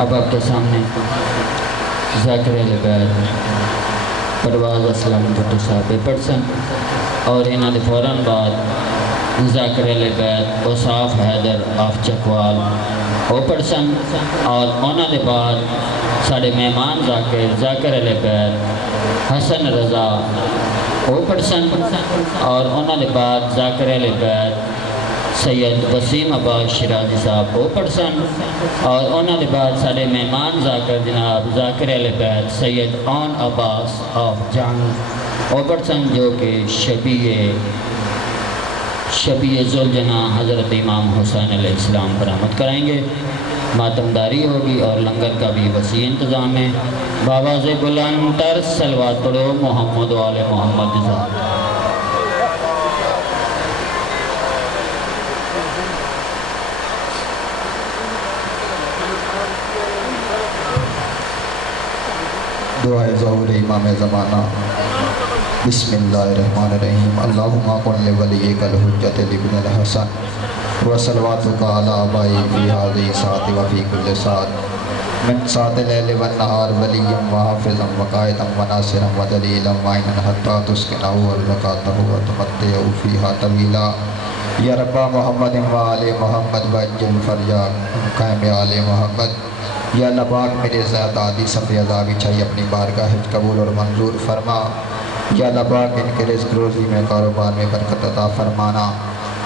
اب آپ کے سامنے ذاکر اہل بیت پرواز اسلام بھٹو صاحب پڑسن اور انہوں نے فوراً بعد ذاکر اہل بیت اوصاف حیدر آف چکوال وہ پڑسن اور انہوں نے بعد ساڑھے مہمان ذاکر اہل بیت حسن رضا وہ پڑسن اور انہوں نے بعد ذاکر اہل بیت سید وسیم عباس شرازی صاحب وہ پڑسن اور انہوں نے بعد ساڑھے مہمان جناب ذاکر اہل بیت سید اون عباس آف جنگ وہ پڑسن جو کہ شبیہ ذوالجناح حضرت امام حسین علیہ السلام برآمد کرائیں گے۔ ماتمداری ہوگی اور لنگر کا بھی وسیع انتظام ہے۔ بآواز بلند تر صلوات پڑھو محمد و آل محمد ذات۔ دعائے ظہور امام زمانہ۔ بسم اللہ الرحمن الرحیم۔ اللہم قل لولیک الحجۃ ابن الحسن وصلواتک علی آبائی فی ہذہ الساعۃ وفی کل ساعۃ من ساعۃ اللیل والنہار ولیا وحافظا وقائدا وناصرا ودلیلا معینا حتی تسکنہ ارضکاتہ وتمتعہ فیہا طویلا۔ یا رب محمد وآل محمد وعجل فرجہ قائم آل محمد۔ یا اللہ پاک میرے زیادادی صفی عزا بچھائی اپنی بارگاہ قبول اور منظور فرما۔ یا اللہ پاک ان کے رزق روزی میں کاروبار میں برکت عطا فرمانا۔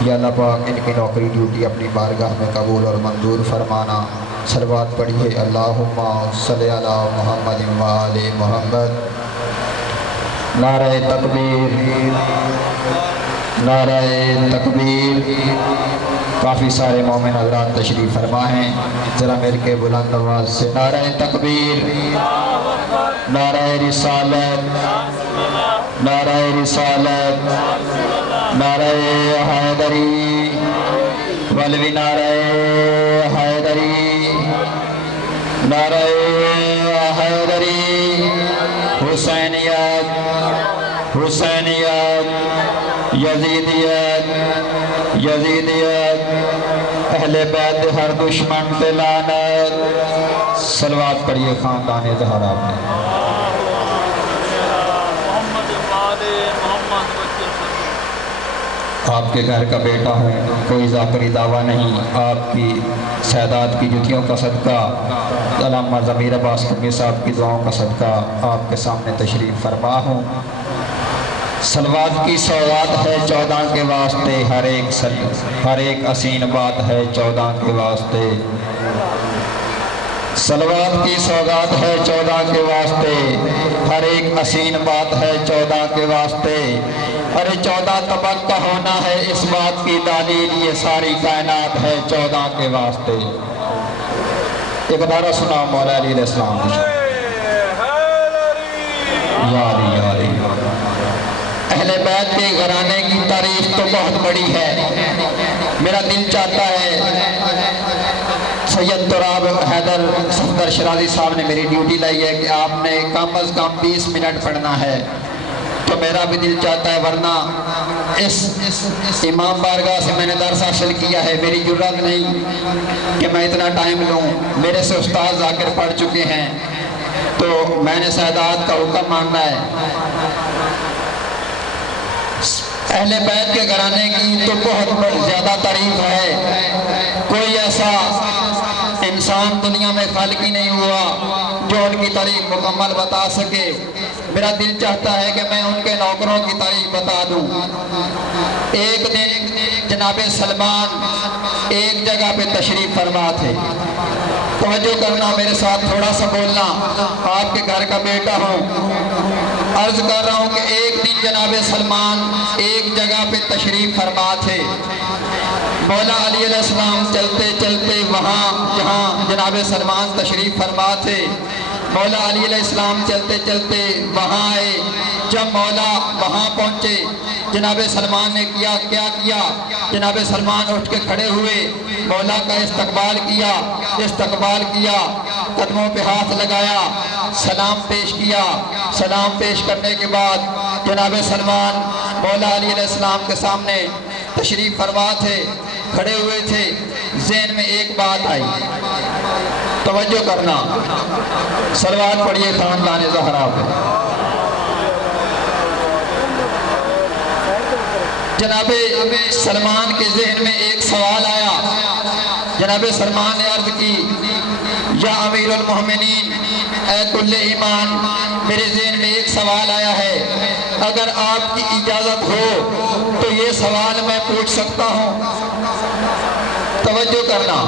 یا اللہ پاک ان کی نوکری ڈیوٹی اپنی بارگاہ میں قبول اور منظور فرمانا۔ صلوات پڑھیے اللہم صلی علی محمد وآل محمد۔ نعرہ تکبیر، نعرہ تکبیر۔ کافی سارے مومن حضرات تشریف فرما ہیں، ذرا مل کے بلند آواز سے نعرہ تکبیر، نعرہ رسالت، نعرہ رسالت، نعرہ حیدری، ولوی نعرہ حیدری، نعرہ حیدری، حسینیت، حسینیت، یزیدیت، یزیدیت، اہل بیت ہر دشمن پہ لعنت۔ صلوات پڑھیے خاندان زہرا میں۔ آپ کے گھر کا بیٹا ہوں، کوئی ذاکری دعویٰ نہیں، آپ کی سادات کی جتیوں کا صدقہ، علامہ ضمیر عباس قمی صاحب کی دعاؤں کا صدقہ آپ کے سامنے تشریف فرما ہوں۔ صلوات کی سوغات ہے 14 کے واسطے، ہر ایک حسین بات ہے 14 کے واسطے۔ صلوات کی سوغات ہے 14 کے واسطے، ہر ایک حسین بات ہے 14 کے واسطے۔ ارے 14 طبق کا ہونا ہے اس بات کی دلیل، یہ ساری کائنات ہے 14 کے واسطے۔ ایک نعرہ سنا مولا علی علیہ السلام کی شان۔ یا علی یا علی۔ اہل بیت کے گھرانے کی تاریخ تو بہت بڑی ہے، میرا دل چاہتا ہے سید تراب حیدر صفدر شرازی صاحب نے میری ڈیوٹی لائی ہے کہ آپ نے کم از کم 20 منٹ پڑھنا ہے، تو میرا بھی دل چاہتا ہے، ورنہ اس امام بارگاہ سے میں نے درس حاصل کیا ہے، میری جرات نہیں کہ میں اتنا ٹائم لوں، میرے سے استاد ذاکر پڑھ چکے ہیں، تو میں نے سادات کا حکم ماننا ہے۔ اہل بیت کے گھرانے کی تو بہت زیادہ تعریف ہے، کوئی ایسا انسان دنیا میں خالق ہی نہیں ہوا جو ان کی تعریف مکمل بتا سکے۔ میرا دل چاہتا ہے کہ میں ان کے نوکروں کی تعریف بتا دوں۔ ایک دن جناب سلمان ایک جگہ پہ تشریف فرما تھے، توجہ کرنا، میرے ساتھ تھوڑا سا بولنا، آپ کے گھر کا بیٹا ہوں، عرض کر رہا ہوں کہ ایک دن جناب سلمان ایک جگہ پہ تشریف فرما تھے۔ مولا علی علیہ السلام چلتے چلتے وہاں جہاں جناب سلمان تشریف فرما تھے، مولا علی علیہ السلام چلتے چلتے وہاں آئے۔ جب مولا وہاں پہنچے، جناب سلمان نے کیا جناب سلمان اٹھ کے کھڑے ہوئے، مولا کا استقبال کیا، قدموں پہ ہاتھ لگایا، سلام پیش کیا۔ سلام پیش کرنے کے بعد جناب سلمان مولا علی علیہ السلام کے سامنے تشریف فرما تھے، کھڑے ہوئے تھے، ذہن میں ایک بات آئی، توجہ کرنا، صلوات پڑھیے خاندان زہرا پہ۔ جناب سلمان کے ذہن میں ایک سوال آیا۔ جناب سلمان نے عرض کی، یا امیر المومنین، اے کل ایمان، میرے ذہن میں ایک سوال آیا ہے، اگر آپ کی اجازت ہو تو یہ سوال میں پوچھ سکتا ہوں؟ توجہ کرنا،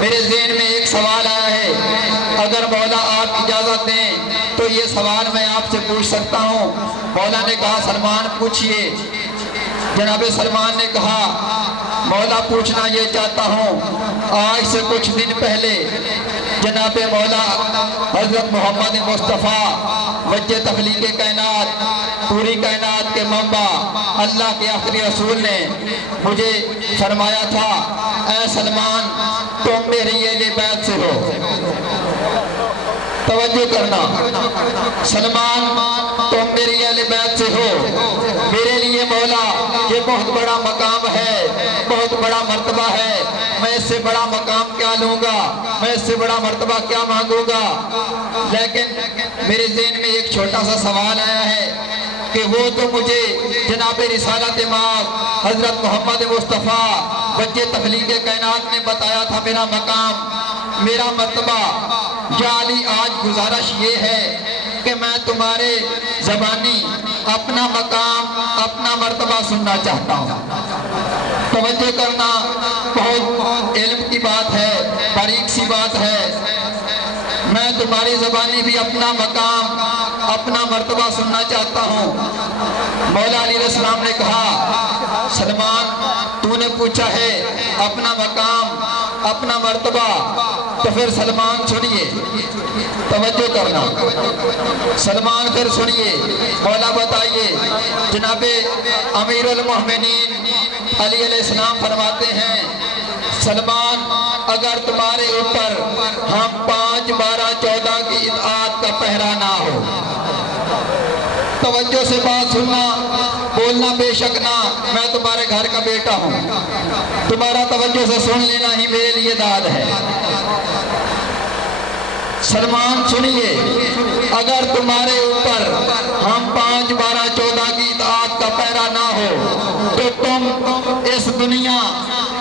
میرے ذہن میں ایک سوال آیا ہے، اگر مولا آپ اجازت دیں تو یہ سوال میں آپ سے پوچھ سکتا ہوں؟ مولا نے کہا سلمان پوچھئے۔ جناب سلمان نے کہا مولا پوچھنا یہ چاہتا ہوں، آج سے کچھ دن پہلے جناب مولا حضرت محمد مصطفیٰ وجہ تخلیق کائنات، پوری کائنات کے منبع اللہ کے آخری رسول نے مجھے فرمایا تھا، اے سلمان تم میرے اہل بیت سے ہو۔ توجہ کرنا، سلمان تم میری اہل بیت سے ہو، میرے لیے مولا یہ بہت بڑا مقام ہے، بہت بڑا مرتبہ ہے، میں اس سے بڑا مقام کیا لوں گا، میں اس سے بڑا مرتبہ کیا مانگوں گا؟ لیکن میرے ذہن میں ایک چھوٹا سا سوال آیا ہے کہ وہ تو مجھے جناب رسالت امام حضرت محمد مصطفیٰ وجہ تخلیق کائنات نے بتایا تھا میرا مقام، میرا مرتبہ۔ یا علی آج گزارش یہ ہے کہ میں تمہارے زبانی اپنا مقام، اپنا مرتبہ سننا چاہتا ہوں۔ توجہ کرنا، بہت علم کی بات ہے، باریک سی بات ہے۔ میں تمہاری زبانی بھی اپنا مقام، اپنا مرتبہ سننا چاہتا ہوں۔ مولا علیہ السلام نے کہا سلمان تو نے پوچھا ہے اپنا مقام، اپنا مرتبہ، تو پھر سلمان سنیے، توجہ کرنا، سلمان پھر سنیے، مولا بتائیے۔ جناب امیر المومنین علی علیہ السلام فرماتے ہیں سلمان اگر تمہارے اوپر ہم 5، 12، 14 کی اطاعت کا پہرا نہ ہو، توجہ سے بات سننا، بولنا بے شک نہ، میں تمہارے گھر کا بیٹا ہوں، تمہارا توجہ سے سن لینا ہی میرے لیے داد ہے۔ سلمان سنیے، اگر تمہارے اوپر ہم 5، 12، 14 کی اطاعت کا پہرا نہ ہو تو تم اس دنیا،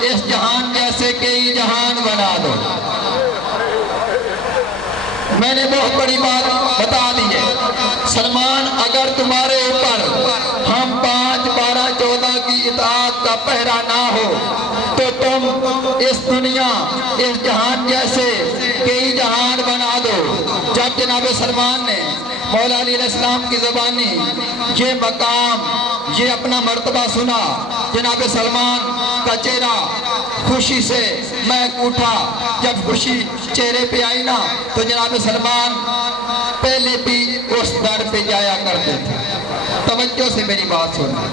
اس جہان جیسے کئی جہان بنا دو۔ میں نے بہت بڑی بات بتا دی ہے، سلمان اگر تمہارے اوپر ہم 5، 12، 14 کی اطاعت کا پہرا نہ ہو تو تم اس دنیا، اس جہان جیسے کئی جہان بنا دو۔ جب جناب سلمان نے مولا علیہ السلام کی زبانی یہ مقام، یہ اپنا مرتبہ سنا، جناب سلمان کا چہرہ خوشی سے مہک اٹھا۔ جب خوشی چہرے پہ آئی نا تو جناب سلمان پہلے بھی اس در پہ جایا کرتے تھے۔ توجہ سے میری بات سننا،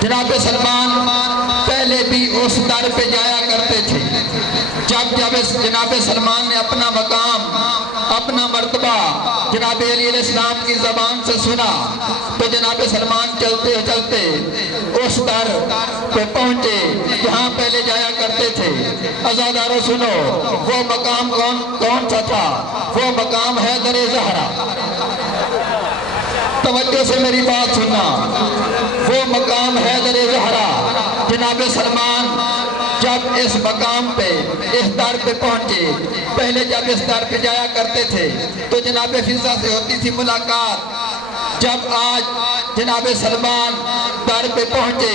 جناب سلمان پہلے بھی اس در پہ جایا کرتے تھے۔ جب جناب سلمان نے اپنا مقام، اپنا مرتبہ جناب علیہ السلام کی زبان سے سنا تو جناب سلمان چلتے چلتے اس در پہ پہنچے جہاں پہلے جایا کرتے تھے۔ عزادارو سنو، وہ مقام کون سا تھا؟ وہ مقام ہے در زہرا۔ توجہ سے میری بات سننا، وہ مقام ہے در زہرا۔ جناب سلمان جب اس مقام پہ، اس در پہ پہنچے، پہلے جب اس در پہ جایا کرتے تھے تو جناب فضا سے ہوتی تھی ملاقات۔ جب آج جناب سلمان در پہ پہنچے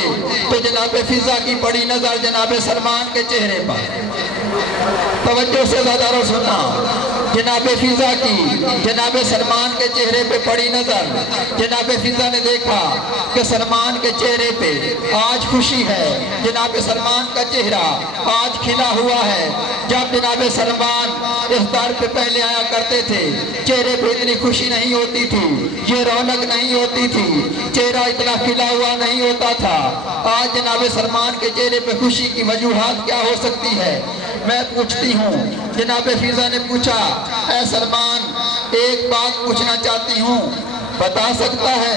تو جناب فضا کی پڑی نظر جناب سلمان کے چہرے پر۔ توجہ سے زیادہ سننا، جناب فضا کی جناب سلمان کے چہرے پہ پڑی نظر، جناب فضا نے دیکھا کہ سلمان کے چہرے پہ آج خوشی ہے، جناب سلمان کا چہرہ آج کھلا ہوا ہے۔ جب جناب سلمان اس در پہ پہلے آیا کرتے تھے چہرے پہ اتنی خوشی نہیں ہوتی تھی، یہ رونق نہیں ہوتی تھی، چہرہ اتنا کھلا ہوا نہیں ہوتا تھا۔ آج جناب سلمان کے چہرے پہ خوشی کی وجوہات کیا ہو سکتی ہے؟ میں پوچھتی ہوں، جناب فضا نے پوچھا اے سلمان ایک بات پوچھنا چاہتی ہوں، بتا سکتا ہے؟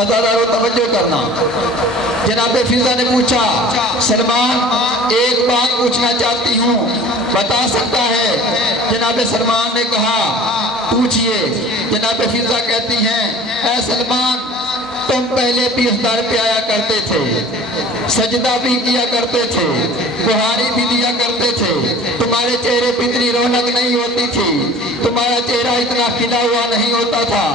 عزادارو توجہ کرنا، جناب فضا نے پوچھا سلمان ایک بات پوچھنا چاہتی ہوں، بتا سکتا ہے؟ جناب سلمان نے کہا پوچھئے۔ جناب فضا کہتی ہیں اے سلمان تم پہلے بھی اس در پہ آیا کرتے تھے، سجدہ بھی کیا کرتے تھے، بہاری بھی دیا کرتے تھے، تمہارے چہرے پہ اتنی رونق نہیں ہوتی تھی، تمہارا چہرہ اتنا کھلا ہوا نہیں ہوتا تھا،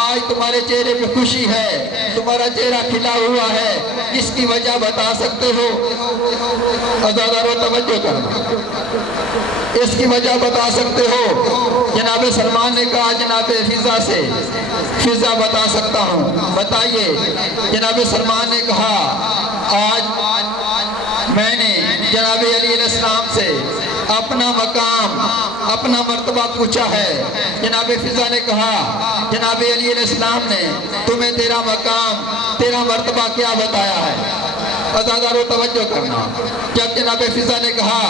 آج تمہارے چہرے پہ خوشی ہے، تمہارا چہرہ کھلا ہوا ہے، اس کی وجہ بتا سکتے ہو؟ عزادارو توجہ کرنا، اس کی وجہ بتا سکتے ہو؟ جناب سلمان نے کہا جناب فضا سے فضا بتا سکتا ہوں، بتائیے۔ جناب سلمان نے کہا آج میں نے جناب علی علیہ السلام سے اپنا مقام اپنا مرتبہ پوچھا ہے۔ جناب فضا نے کہا جناب علی علیہ السلام نے تمہیں تیرا مقام تیرا مرتبہ کیا بتایا ہے؟ عزادارو توجہ کرنا، جب جناب فضا نے کہا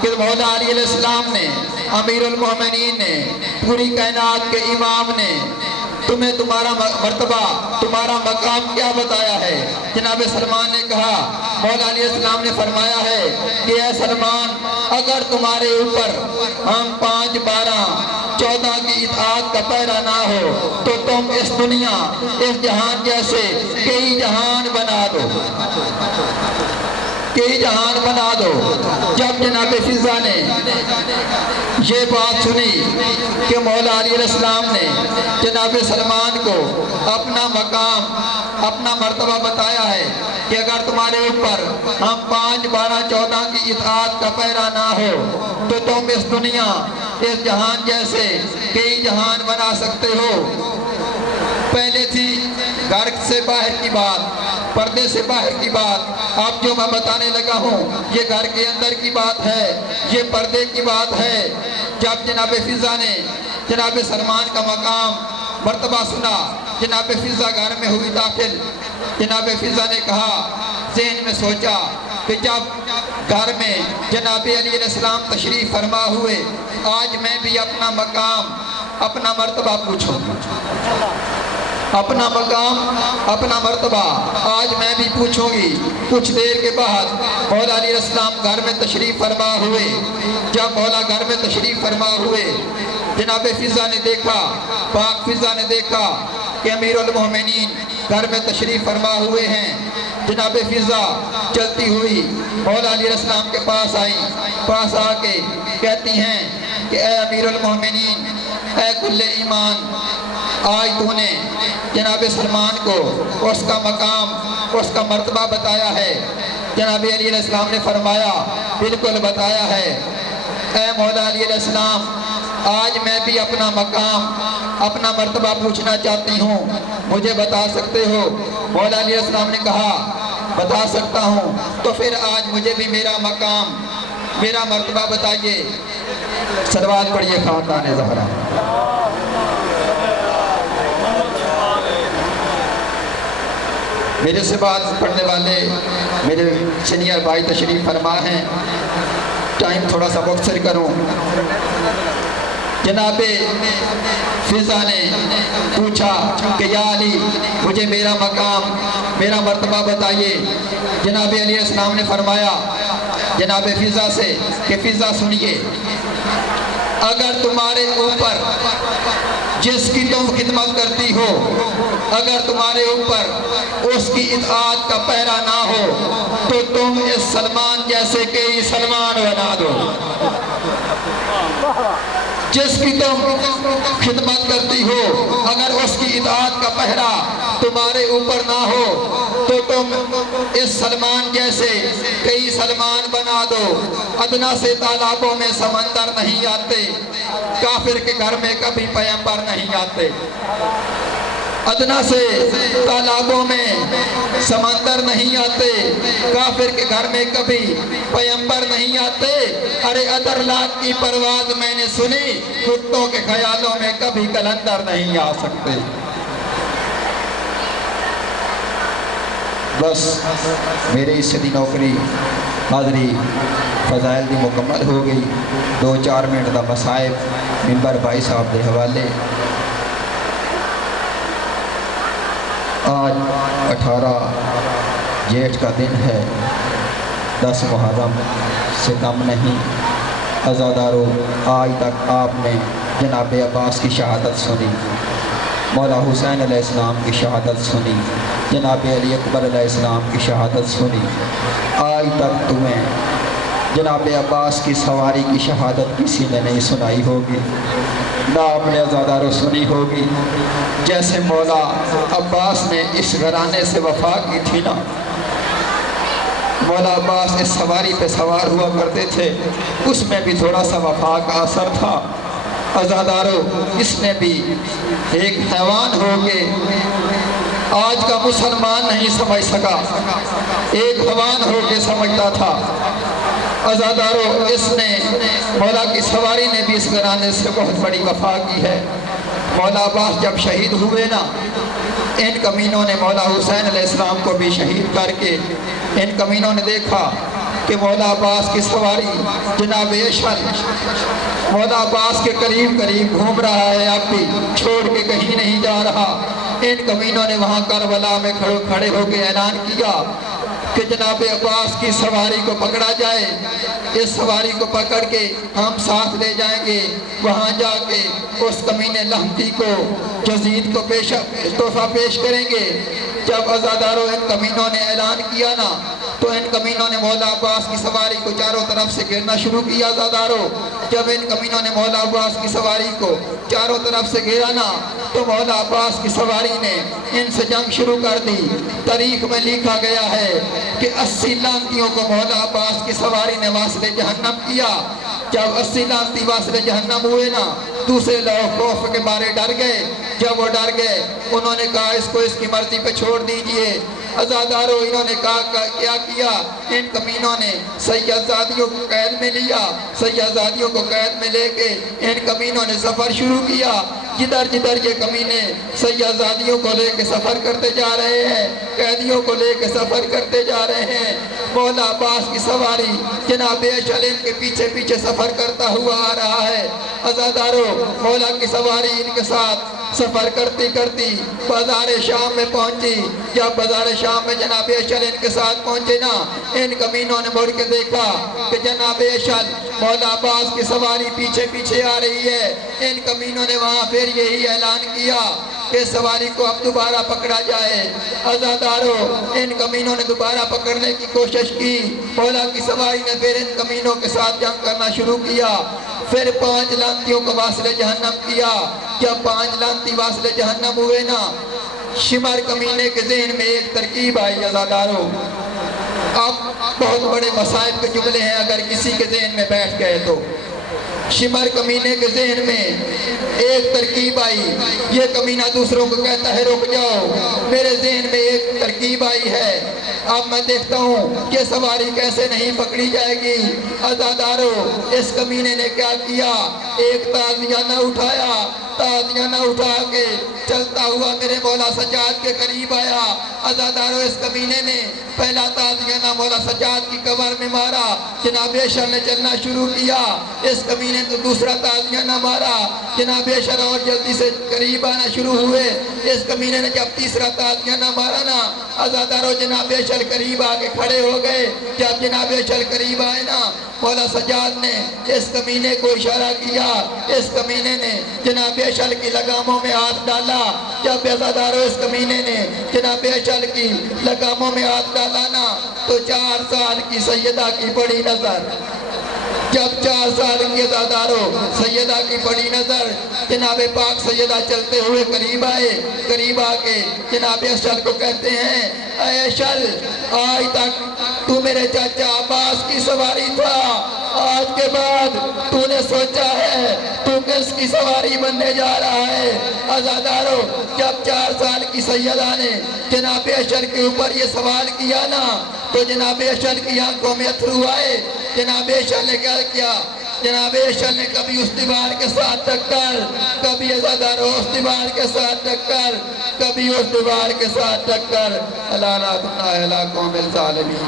کہ مولا علی علیہ السلام نے امیر المومنین نے پوری کائنات کے امام نے تمہیں تمہارا مرتبہ تمہارا مقام کیا بتایا ہے؟ جناب سلمان نے کہا مولا علیہ السلام نے فرمایا ہے کہ اے سلمان اگر تمہارے اوپر ہم 5، 12، 14 کی اطاعت کا پیرا نہ ہو تو تم اس دنیا اس جہان جیسے کئی جہان بنا دو، کئی جہان بنا دو۔ جب جناب فضا نے یہ بات سنی کہ مولا علی علیہ السلام نے جناب سلمان کو اپنا مقام اپنا مرتبہ بتایا ہے کہ اگر تمہارے اوپر ہم 5، 12، 14 کی اطاعت کا پیرا نہ ہو تو تم اس دنیا اس جہان جیسے کئی جہان بنا سکتے ہو۔ پہلے تھی گھر سے باہر کی بات، پردے سے باہر کی بات، اب جو میں بتانے لگا ہوں یہ گھر کے اندر کی بات ہے، یہ پردے کی بات ہے۔ جب جناب فضا نے جناب سلمان کا مقام مرتبہ سنا، جناب فضا گھر میں ہوئی داخل۔ جناب فضا نے کہا ذہن میں سوچا کہ جب گھر میں جناب علی علیہ السلام تشریف فرما ہوئے، آج میں بھی اپنا مقام اپنا مرتبہ پوچھوں، اپنا مقام اپنا مرتبہ آج میں بھی پوچھوں گی۔ کچھ دیر کے بعد مولا علیہ السلام گھر میں تشریف فرما ہوئے۔ جب مولا گھر میں تشریف فرما ہوئے، جناب فضا نے دیکھا، پاک فضا نے دیکھا کہ امیر المومنین گھر میں تشریف فرما ہوئے ہیں۔ جناب فضا چلتی ہوئی مولا علیہ السلام کے پاس آئیں، پاس آ کے کہتی ہیں کہ اے امیر المومنین، اے کل ایمان، آج تو نے جناب سلمان کو اس کا مقام اس کا مرتبہ بتایا ہے۔ جناب علی علیہ السلام نے فرمایا بالکل بتایا ہے۔ اے مولا علی علیہ السلام، آج میں بھی اپنا مقام اپنا مرتبہ پوچھنا چاہتی ہوں، مجھے بتا سکتے ہو؟ مولا علیہ السلام نے کہا بتا سکتا ہوں، تو پھر آج مجھے بھی میرا مقام میرا مرتبہ بتائیے۔ صلوات پڑھیے خاندان زہرا۔ میرے سے بات پڑھنے والے میرے سینئر بھائی تشریف فرما ہیں، ٹائم تھوڑا سا مختصر کروں۔ جناب فضا نے پوچھا کہ یا علی مجھے میرا مقام میرا مرتبہ بتائیے۔ جناب علی علیہ السلام نے فرمایا جناب فضا سے کہ فضا سنیے، اگر تمہارے اوپر جس کی تم خدمت کرتی ہو، اگر تمہارے اوپر اس کی اطاعت کا پیرا نہ ہو تو تم اس سلمان جیسے کئی سلمان بنا دو۔ جس کی تم خدمت کرتی ہو اگر اس کی اطاعت کا پہرا تمہارے اوپر نہ ہو تو تم اس سلمان جیسے کئی سلمان بنا دو۔ ادنا سے تالابوں میں سمندر نہیں آتے، کافر کے گھر میں کبھی پیغمبر نہیں آتے۔ ادنا سے تالابوں میں سمندر نہیں آتے، کافر کے گھر میں کبھی پیغمبر نہیں آتے۔ ارے ادرلاک کی پرواز میں نے سنی، کتوں کے خیالوں میں کبھی کلندر نہیں آ سکتے۔ بس میری اس دی نوکری حاضری فضائل دی مکمل ہو گئی۔ 2-4 منٹ دا مصائب ممبر بھائی صاحب دے حوالے۔ آج 18 جیٹھ کا دن ہے، 10 محرم سے کم نہیں۔ عزادارو آج تک آپ نے جناب عباس کی شہادت سنی، مولا حسین علیہ السلام کی شہادت سنی، جناب علی اکبر علیہ السلام کی شہادت سنی، آج تک تمہیں جناب عباس کی سواری کی شہادت کسی نے نہیں سنائی ہوگی، نہ آپ نے عزادارو سنی ہوگی۔ جیسے مولا عباس نے اس گھرانے سے وفا کی تھی نا، مولا عباس اس سواری پہ سوار ہوا کرتے تھے، اس میں بھی تھوڑا سا وفا کا اثر تھا۔ عزادارو اس نے بھی ایک حیوان ہو کے آج کا مسلمان نہیں سمجھ سکا، ایک حیوان ہو کے سمجھتا تھا۔ عزادارو اس نے مولا کی سواری نے بھی اس گھرانے سے بہت بڑی وفا کی ہے۔ مولا عباس جب شہید ہوئے نا، ان کمینوں نے مولا حسین علیہ السلام کو بھی شہید کر کے ان کمینوں نے دیکھا کہ مولا عباس کی سواری جناب اشل مولا عباس کے قریب قریب گھوم رہا ہے، اب بھی چھوڑ کے کہیں نہیں جا رہا۔ ان کمینوں نے وہاں کربلا میں کھڑے ہو کے اعلان کیا کہ جناب عباس کی سواری کو پکڑا جائے، اس سواری کو پکڑ کے ہم ساتھ لے جائیں گے، وہاں جا کے اس کمینے لہمتی کو یزید کو تحفہ پیش کریں گے۔ جب عزادارو ان کمینوں نے اعلان کیا نا، تو ان کمینوں نے مولا عباس کی سواری کو چاروں طرف سے گھیرنا شروع کیا۔ عزادارو جب ان کمینوں نے مولا عباس کی سواری کو چاروں طرف سے گھیرا نا، تو مولا عباس کی سواری نے ان سے جنگ شروع کر دی۔ تاریخ میں لکھا گیا ہے کہ 80 لعنتیوں کو مولا عباس کی سواری نے واصل جہنم کیا۔ جب 80 لعنتی واصل جہنم ہوئے نا، دوسرے لوگ خوف کے مارے ڈر گئے۔ جب وہ ڈر گئے، انہوں نے کہا اس کو اس کی مرضی پہ چھوڑ دیجئے۔ عزادارو انہوں نے کیا کیا، ان کمینوں نے سیدزادیوں کو قید میں لیا، سیدزادیوں کو قید میں لے کے ان کمینوں نے سفر شروع کیا۔ جدھر جدھر یہ کمینے سیدزادیوں کو لے کے سفر کرتے جا رہے ہیں، قیدیوں کو لے کے سفر کرتے جا رہے ہیں، مولا عباس کی سواری جناب اشل ان کے پیچھے پیچھے سفر کرتا ہوا آ رہا ہے۔ عزادارو مولا کی سواری ان کے ساتھ سفر کرتی کرتی بازار شام میں پہنچی۔ جب بازار شام میں جناب اشل ان کے ساتھ پہنچے نا، ان کمینوں نے مڑ کے دیکھا کہ جناب اشل مولا عباس کی سواری پیچھے پیچھے آ رہی ہے۔ ان کمینوں نے وہاں پھر یہی اعلان کیا کہ سواری کو اب دوبارہ پکڑا جائے۔ عزادارو ان کمینوں نے دوبارہ پکڑنے کی کوشش کی، مولا کی سواری نے پھر ان کمینوں کے ساتھ جنگ کرنا شروع کیا۔ پھر 5 لعنتیوں کو واصل جہنم کیا۔ جب 5 لعنتی واصل جہنم ہوئے نا، شمر کمینے کے ذہن میں ایک ترکیب آئی۔ عزادارو اب بہت بڑے مسائل کے جملے ہیں، اگر کسی کے ذہن میں بیٹھ گئے تو شمر کمینے کے ذہن میں ایک ترکیب آئی۔ یہ کمینہ دوسروں کو کہتا ہے رک جاؤ، میرے ذہن میں ایک ترکیب آئی ہے، اب میں دیکھتا ہوں کہ سواری کیسے نہیں پکڑی جائے گی۔ عزادارو اس کمینے نے کیا کیا، ایک تازیانہ اٹھایا، تازیانہ اٹھا کے چلتا ہوا میرے مولا سجاد کے قریب آیا۔ عزادارو اس کمینے نے پہلا تازیانہ مولا سجاد کی کمر میں مارا، جناب اشل نے چلنا شروع کیا۔ اس کمینے نے دوسرا تازیانہ مارا، جناب اشل اور جلدی سے قریب آنا شروع ہوئے۔ اس کمینے نے جب تیسرا تازیانہ مارا نا، عزادارو جناب اشل قریب آگے کھڑے ہو گئے۔ جب جناب اشل قریب آئے نا، مولا سجاد نے اس کمینے کو اشارہ کیا، اس کمینے نے جناب اشل کی لگاموں میں ہاتھ ڈالا۔ جب عزادارو اس کمینے نے جناب اشل کی لگاموں میں ہاتھ ڈالا نا، تو 4 سال کی سیدہ کی بڑی نظر، جب 4 سال کی عزادارو سیدہ کی بڑی نظر، جناب پاک سیدہ چلتے ہوئے قریب آئے، قریب آکے جناب اشل کو کہتے ہیں اے اشل، آج تک تو میرے چاچا عباس کی سواری تھا، آج کے بعد تو نے سوچا ہے تو کس کی سواری بننے جا رہا ہے۔ عزادارو جب 4 سال کی سیدہ نے جناب اشل کے اوپر یہ سوال کیا نا، تو جناب اشل کی آنکھوں میں اتھرو آئے۔ جناب اشل نے کیا کیا، جناب اشل نے کبھی اس دیوار کے ساتھ ٹکر، کبھی عزادارو اس دیوار کے ساتھ ٹکر، کبھی اس دیوار کے ساتھ ٹکر۔ اللہ لا تمنا الا قوم الظالمین۔